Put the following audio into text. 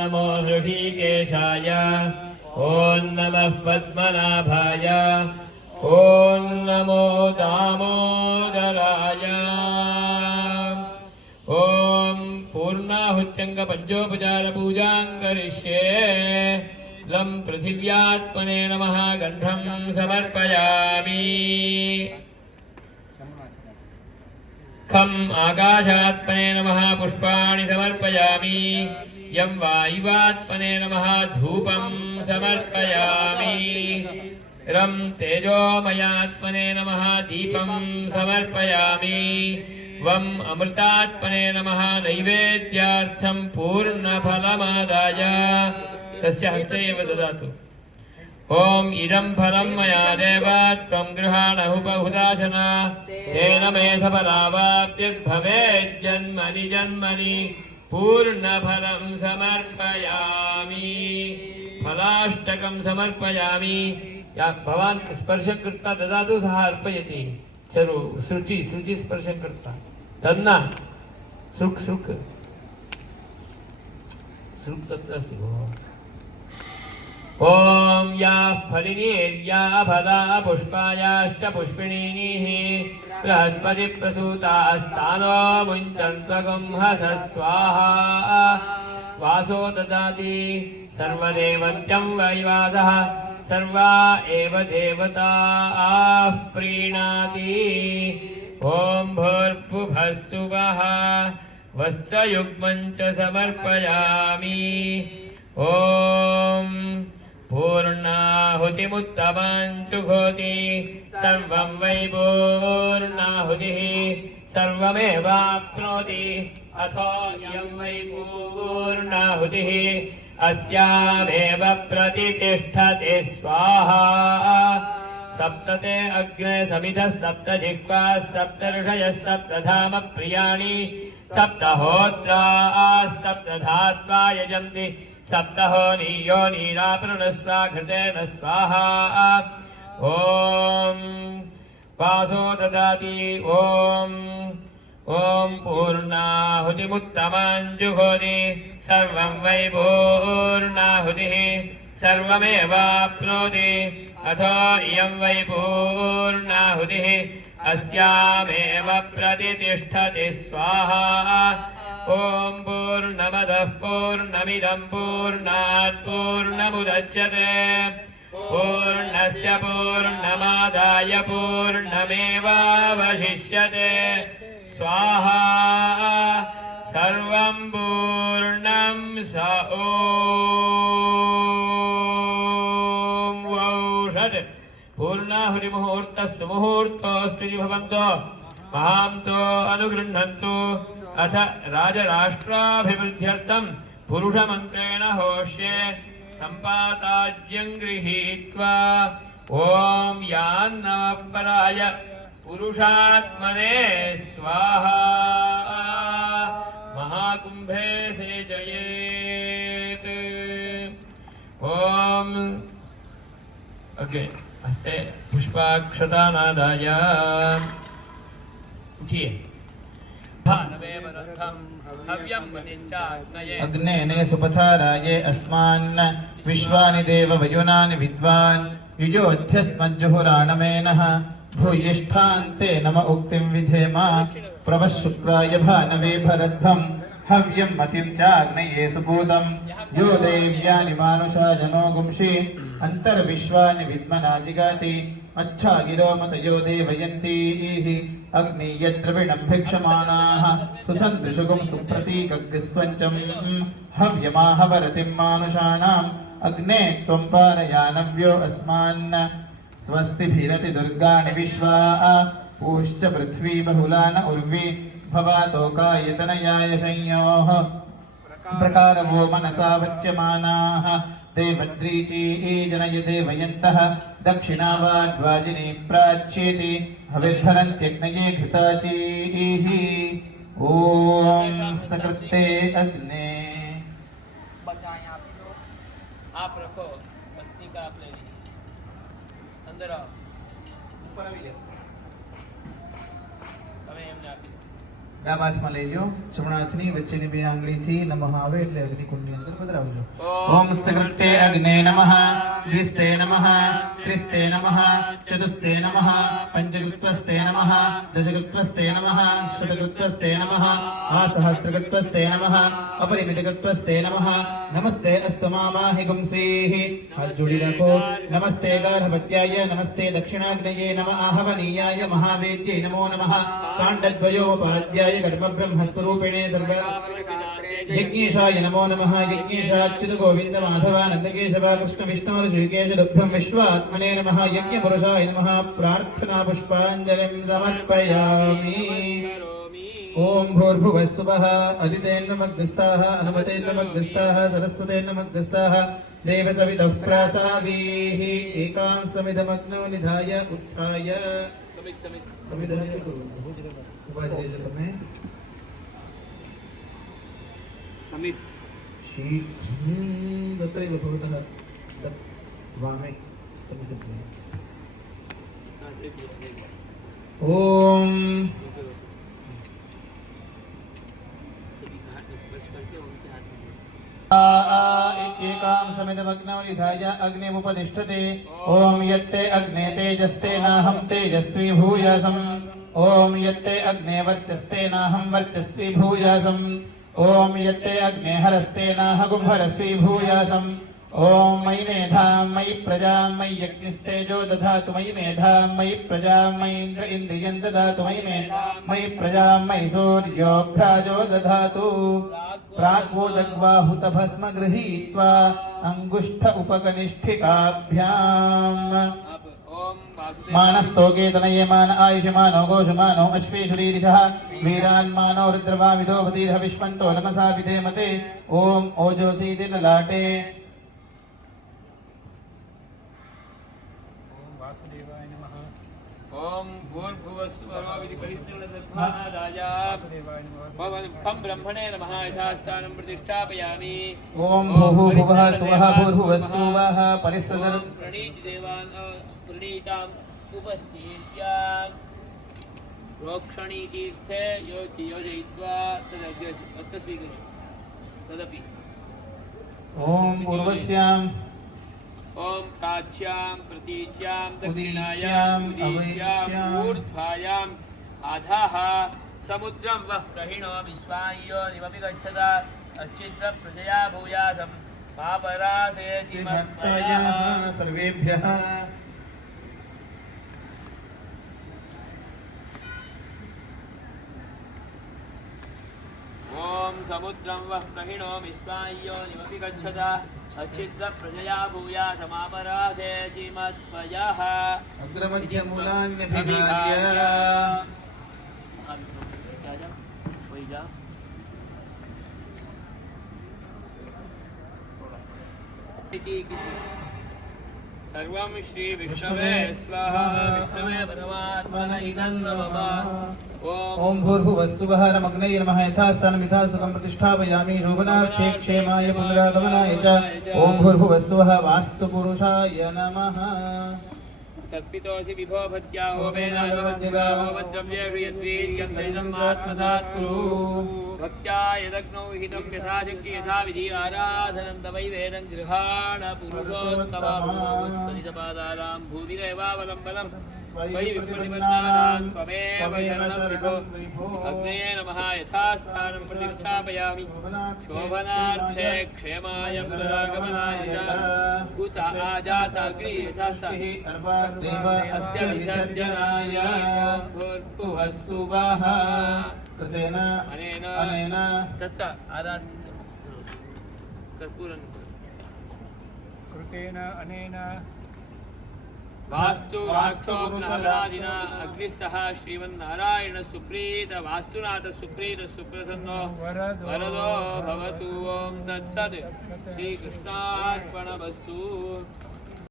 नमो ऋषिकेशाय ॐ नमः पद्मनाभाय ॐ नमो दामोदराय ॐ पूर्णाहुत्यङ्ग पंचोपचार पूजां करिष्ये लं पृथिव्यात्मने नमः गन्धं समर्पयामि खम् आकाशात्मने नमः पुष्पाणि समर्पयामि यं वायुवात्मने नमः धूपं समर्पयामि रं तेजोमयात्मने नमः दीपं समर्पयामि वं अमृतात्मने नमः नैवेद्यार्थं पूर्णफलमादाय तस्य हस्ते एव ददातु। ओम इदं फलं मया देव त्वं गृहाणः बहुदाशन तेन मे सफलावाप्तिर्भवेत् जन्मनि जन्मनि पूर्णफलं समर्पयामि फलाष्टकं समर्पयामि। या भवान् स्पर्शं कृत्वा ददातु सः अर्पयति। चरु शुचि शुचि स्पर्शं कृत्वा तन्न सुख सुख सुख तत्र अस्ति भो। ओम या फलिनीर्या फला पुष्पायाश्च पुष्पिणीः बृहस्पति प्रसूतास्तानो मुञ्चन्त्वगुंहस स्वाहा वासो ददाति सर्वदेवत्यं वैवासः सर्वा एव देवताः प्रीणाति। ओम भूर्भुवः सुवः वस्त्रयुग्मं च समर्पयामि। ओम पूर्णाहुतिमुत्तमां जुहोति सर्वं वै पूर्णाहुतिः सर्वमेवाप्नोति अथो इयं वै पूर्णाहुतिः अस्यामेव प्रतिष्ठते स्वाहा। सप्तते अग्ने समिधः सप्त जिह्वाः सप्त ऋषयः सप्तधाम प्रियाणि सप्तहोत्राः सप्तधात्वा यजन्ति सप्तहोनियो नीरापृणस्वा घृतेन स्वाहा। ओम वासो ददाति। ओम ओम पूर्णाहुतिमुत्तमां जुहोति सर्वं वै पूर्णाहुतिः सर्वमेवाप्नोति अथो इयं वै पूर्णाहुतिः अस्यामेव प्रतिष्ठते स्वाहा। ओम पूर्णमदः पूर्णमिदं पूर्णात् पूर्णमुदच्यते पूर्णस्य पूर्णमादाय पूर्णमेवावशिष्यते स्वाहा। सर्वं पूर्णं स ओम वौषट् पूर्णाहुतिमुहूर्तः सुमुहूर्तोऽस्ति भवन्तो महान्तो अनुगृह्णन्तु। अथ राजराष्ट्राभिवृद्ध्यर्थं पुरुषमन्त्रेण होष्ये सम्पाताज्यं गृहीत्वा ओम यान्नवपराय पुरुषात्मने स्वाहा महाकुंभे सेचयेत्। ओम अग्रे हस्ते पुष्पाक्षतानादाय उठिए अग्नेने सुपथाराये अस्मान् विश्वानि देव वयुनानि विद्वान् युजोध्यस्मज्जुहुराणमेनः भूयिष्ठान्ते नम उक्तिं विधेम प्रवशुक्राय भानवे भरध्वं हव्यं मतिं चाग्नये सुपूतं यो देव्यानि मानुषायनो गुंषि अन्तर्विश्वानि विद्मना जिगाति अच्छा गिरो मतयो देवयन्तीः अग्नियद्रविणं भिक्षमाणाः सुसन्दृशुगुं सुप्रतीकग्स्वञ्चं हव्यमाहवरतिं मानुषाणाम् अग्ने त्वं पारयानव्यो अस्मान् स्वस्तिभिरति दुर्गाणि विश्वा पूश्च पृथ्वी बहुलान उर्वी भवातोकायतनयाय संयोः प्रकारवो मनसा वच्यमानाः देवद्रीची जनय देवयन्तः दक्षिणावाड्वाजिनी प्राच्येति हविर्भरन्त्यग्नये घृताचीः। ओम सकृते अग्ने। आप रखो पत्नी का आप ले लीजिए अंदर आओ ऊपर आ लीजिए हमें हमने आप ડાબા હાથમાં લઈ લ્યો, જમણા હાથની વચ્ચેની બે આંગળીથી નમઃ આવે એટલે અગ્નિકુંડની અંદર પધરાવજો. ઓમ સકૃતે અગ્ને નમઃ, દ્વિસ્તે નમઃ, ત્રિસ્તે નમઃ, ચતુસ્તે નમઃ, પંચકૃત્વસ્તે નમઃ, દશકૃત્વસ્તે નમઃ, શતકૃત્વસ્તે નમઃ, આસહસ્ત્રકૃત્વસ્તે નમઃ, અપરિમિતકૃત્વસ્તે નમઃ. નમસ્તે અસ્તમામાહિ ગુંસેઃ. હાથ જોડી રાખો. નમસ્તે ગાર્હપત્યાય, નમસ્તે દક્ષિણાગ્નયે, નમઃ આહવનીયાય મહાવેદ્યે નમો નમઃ. કાંડદ્વયોપાદ્યાય कर्म ब्रह्म स्वरूपिणे सर्व यज्ञेशाय नमो नमः. यज्ञेशाच्युत गोविंद माधव नंदकेशव कृष्ण विष्णु ऋषिकेश दुग्धं विश्वात्मने नमः. यज्ञपुरुषाय नमः. प्रार्थना पुष्पाञ्जलिं समर्पयामि. ओम भूर्भुवः स्वः. अदितेन्द्रमग्रस्ताः, अनुमतेन्द्रमग्रस्ताः, सरस्वतेन्द्रमग्रस्ताः, देवसवितः प्रासावीः. एकां समिधमग्नो निधाय उत्थाय समिधः उभा જ રહેજો તમે. સમિત શ્રી દત્તૈવ ભગવતઃ વામે સમિધત્વે. ઓમ इत्येकां समिधमग्नौ निधाय अग्निमुपतिष्ठते. ॐ यत्ते अग्ने तेजस्तेनाहं तेजस्वी भूयासम्. ॐ यत्ते अग्ने वर्चस्तेनाहं वर्चस्वी भूयासम्. ॐ यत्ते अग्ने हरस्तेनाहं हरस्वी भूयासम्. ॐ मयि मेधां मयि प्रजां मयि यज्ञस्तेजो दधातु मयि मेधां मयि प्रजां मयि इन्द्रियं ददातु मयि प्रजां मयि सूर्योऽभ्राजो दधातु. प्राग्वोदग्वाहुतभस्म गृहीत्वा अङ्गुष्ठ उपकनिष्ठिकाभ्याम् मानस्तोके तनयेमान आयुष्मानो गोषमानो अश्वेषुरीरिषः वीरान्मानो रुद्रवामिदो भतीर्ह विश्वन्तो नमसा विधेमते. ॐ ओजोऽसीति ललाटे. ओम भूर्भुवस्वरोविधिपरिस्थितिर्नदध्वानादायाभवं ब्रह्मणे नमः. यथास्थानं प्रतिष्ठापयामि. ओम भूर्भुवः स्वः भूर्भुवः स्वः परिस्थितिर् प्रणीति देवान् प्रणीताम् उपस्थीत्य रोक्षणीतीर्थे योजयित्वा तदग्रे स्वीकरोमि. तदपि ओम पूर्वस्याम् ओम प्राच्यां प्रतीच्यां उदीच्यां, दक्षिणायां अवैच्यां, ऊर्ध्वायाम् अधः समुद्रं वः प्रहिणो विश्वायोनिमपि गच्छता अच्छिद्र प्रजया भूयासं पापरासेति भक्तायाः सर्वेभ्यः. ओम समुद्रं वः प्रहिणो विश्वायोनिमपि गच्छता अच्छिद्र प्रजया भूयासमापरासेति मत्पयः. अग्रमध्यमूलान्यभिघार्य सर्वं श्री विष्णवे स्वाहा. विष्णवे परमात्मन इदं नमः. ओम भूर्भुवः स्वः नमग्ने नमः. यथास्थानं यथा सुखं प्रतिष्ठापयामि. शोभनार्थे क्षेमाय पुनरागमनाय च. ओम भूर्भुवः स्वः वास्तुपुरुषाय नमः. तर्पितोऽसि विभो भत्या होमेनागमद्यगावो वज्रव्येषु यद्वीर्यन्तरिदम् आत्मसात् कुरु. भक्त्या यदग्नौ विहितं यथाशक्ति यथाविधि आराधनं तवै वेदं गृहाण पुरुषोत्तमपादारां भूमिरेवावलम्बनं वै विप्रतिपन्नानां त्वमेव शरणं विभो. अग्ने नमः. यथास्थानं प्रतिष्ठापयामि. शोभनार्थे क्षेमाय पुनरागमनाय च. उत आजात अग्नि यथास्थानं देव अस्य विसर्जनाय. भूर्भुवः स्वः कृतेन अनेन तत्र आराधनं कर्पूरं कृतेन अनेन वास्तु वास्तुनादिना अग्निस्थः श्रीमन्नारायण सुप्रीत वास्तुनाथ सुप्रीत सुप्रसन्नो वरदो भवतु. ओम तत्सत्. श्रीकृष्णार्पणमस्तु.